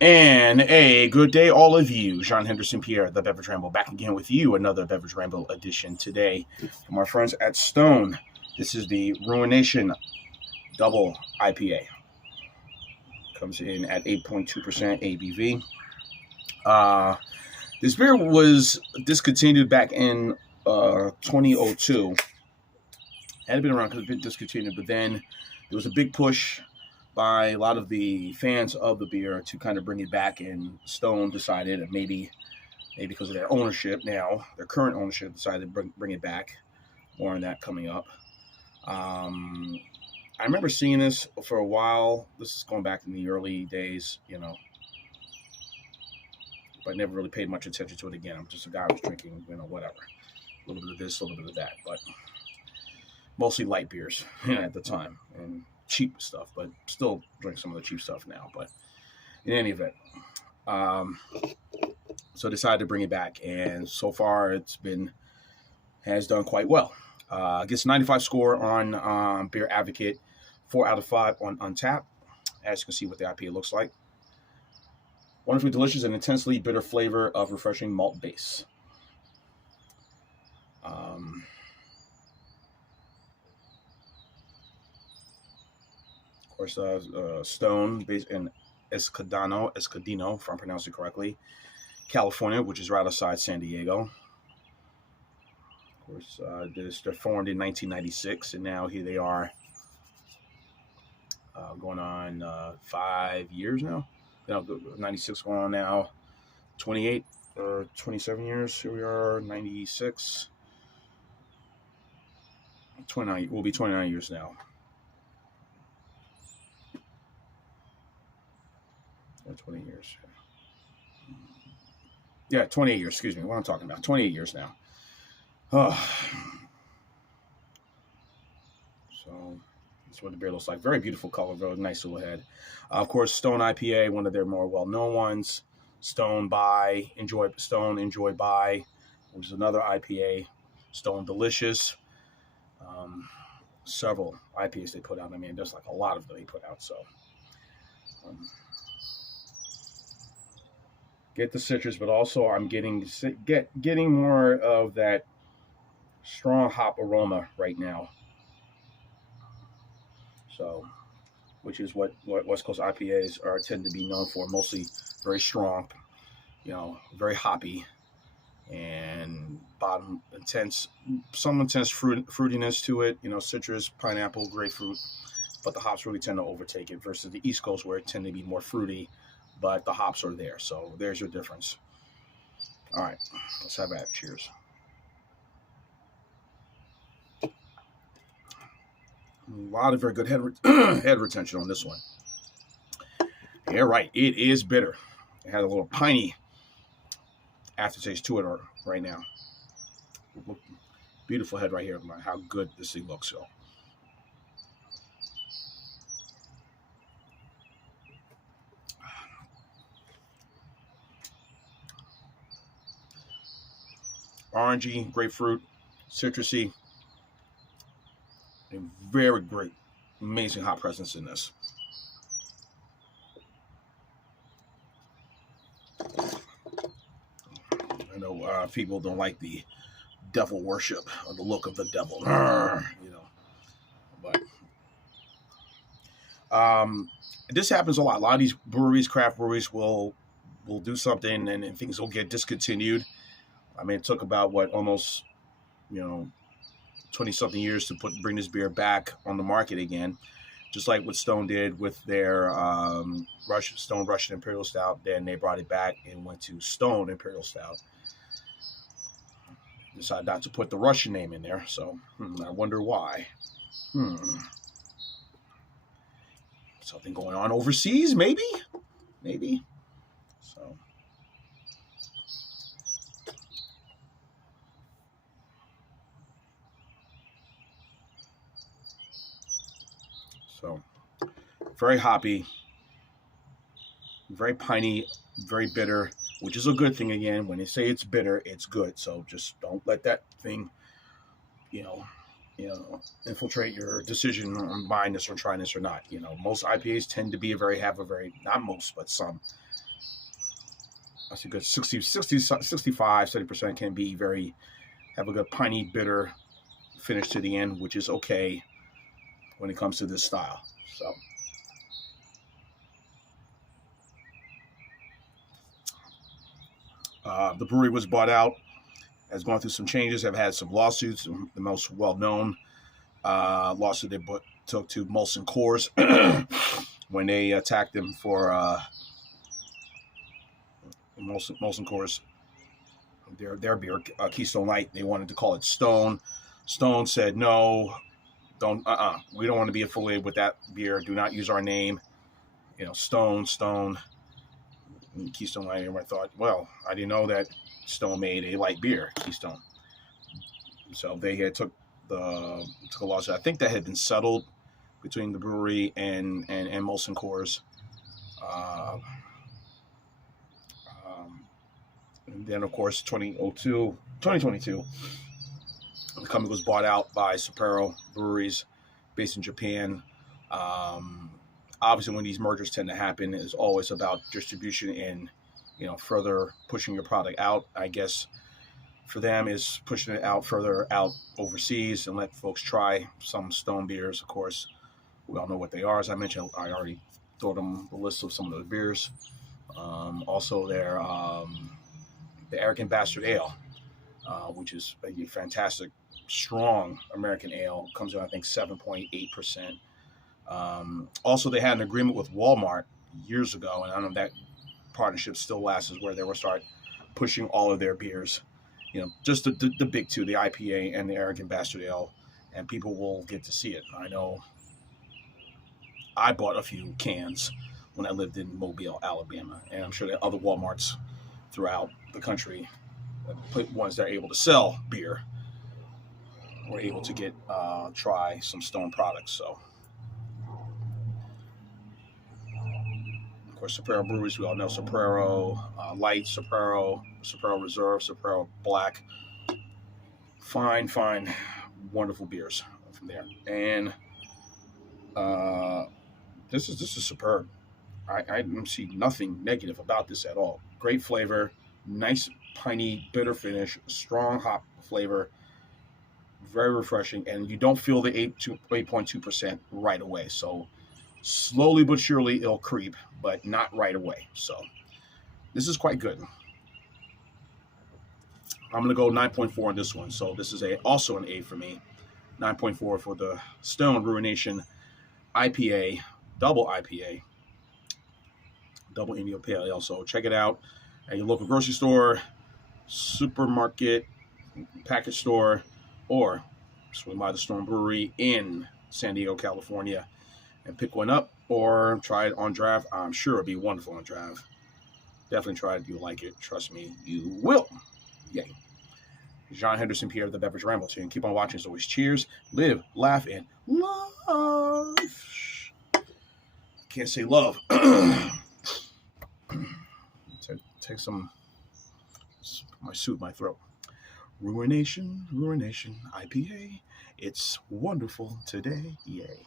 And a good day, all of you. Jean Henderson Pierre, the Beverage Ramble, back again with you. Another Beverage Ramble edition today from our friends at Stone. This is the Ruination Double IPA. Comes in at 8.2% ABV. This beer was discontinued back in 2002. Had been around because it's been discontinued, but then there was a big push by a lot of the fans of the beer to kind of bring it back, and Stone decided, and maybe because of their ownership now, their current ownership decided to bring it back. More on that coming up. I remember seeing this for a while. This is going back in the early days, but I never really paid much attention to it again. I'm just a guy who was drinking, whatever. A little bit of this, a little bit of that, but mostly light beers at the time and cheap stuff, but still drink some of the cheap stuff now. But in any event, so decided to bring it back, and so far has done quite well. Gets 95 score on Beer Advocate, 4 out of 5 on Untappd. As you can see what the IPA looks like. Wonderfully delicious and intensely bitter flavor of refreshing malt base. Of course, Stone, based in Escondido, if I'm pronouncing it correctly, California, which is right outside San Diego. Of course, they're formed in 1996, and now here they are, going on 5 years now. 96 going on now, 28 or 27 years. Here we are, 96. 29, will be 29 years now. Yeah, 20 years. Yeah, 28 years, excuse me. What I'm talking about. 28 years now. Oh. So that's what the beer looks like. Very beautiful color, very nice little head. Of course, Stone IPA, one of their more well-known ones. Stone Enjoy By, which is another IPA. Stone Delicious. Several IPAs they put out. I mean, there's like a lot of them they put out. So get the citrus, but also I'm getting more of that strong hop aroma right now. So, which is what West Coast IPAs tend to be known for, mostly very strong, very hoppy, and some intense fruitiness to it, citrus, pineapple, grapefruit, but the hops really tend to overtake it versus the East Coast where it tend to be more fruity, but the hops are there. So there's your difference. All right, let's have that. Cheers. A lot of very good head retention on this one. Yeah, right. It is bitter. It has a little piney aftertaste to it right now. Beautiful head right here. How good this thing looks. So. Orangey, grapefruit, citrusy, and very great, amazing hop presence in this. I know people don't like the devil worship or the look of the devil, but this happens a lot. A lot of these breweries, craft breweries, will do something and things will get discontinued. I mean, it took about almost 20-something years to bring this beer back on the market again, just like what Stone did with their Stone Russian Imperial Stout. Then they brought it back and went to Stone Imperial Stout. Decided not to put the Russian name in there, so I wonder why. Something going on overseas, maybe. So, very hoppy, very piney, very bitter, which is a good thing. Again, when they say it's bitter, it's good. So just don't let that thing, infiltrate your decision on buying this or trying this or not. Most IPAs tend to be not most, but some that's a good 65-70% can be have a good piney bitter finish to the end, which is okay when it comes to this style. So the brewery was bought out, has gone through some changes, have had some lawsuits. The most well-known lawsuit they took to Molson Coors when they attacked them for Molson Coors, their beer, Keystone Light. They wanted to call it Stone. Stone said no, we don't want to be affiliated with that beer. Do not use our name. Stone. And Keystone Light. Everyone thought, well, I didn't know that Stone made a light beer, Keystone. So they had took a lawsuit. I think that had been settled between the brewery and Molson Coors. And then, of course, 2022, the company was bought out by Sapporo Breweries, based in Japan. Obviously, when these mergers tend to happen, it's always about distribution and, further pushing your product out. I guess for them is pushing it out further out overseas and let folks try some Stone beers. Of course, we all know what they are. As I mentioned, I already threw them the list of some of those beers. Also, the Arrogant Bastard Ale, which is a fantastic, strong American ale. Comes in, I think, 7.8%. Also, they had an agreement with Walmart years ago, and I don't know if that partnership still lasts, where they will start pushing all of their beers, just the big two, the IPA and the Arrogant Bastard Ale, and people will get to see it. I know I bought a few cans when I lived in Mobile, Alabama, and I'm sure there are other Walmarts throughout the country, ones that are able to sell beer, were able to get try some Stone products. So, of course, Sapporo Breweries, we all know Sapporo Light, Sapporo Reserve, Sapporo Black. Fine, wonderful beers from there. And this is superb. I don't see nothing negative about this at all. Great flavor, nice piney bitter finish, strong hop flavor, very refreshing, and you don't feel the 8.2% right away. So slowly but surely it'll creep, but not right away. So this is quite good. I'm going to go 9.4 on this one. So this is also an A for me. 9.4 for the Stone Ruination IPA, double India Pale Ale. So check it out at your local grocery store, supermarket, package store, or swing by the Stone Brewery in San Diego, California, and pick one up, or try it on draft. I'm sure it'll be wonderful on draft. Definitely try it. You'll like it. Trust me, you will. Yay. John Henderson, Pierre, the Beverage Ramble Team. Keep on watching. As always, cheers, live, laugh, and love. Can't say love. Take some, soothe my throat. Ruination IPA. It's wonderful today. Yay.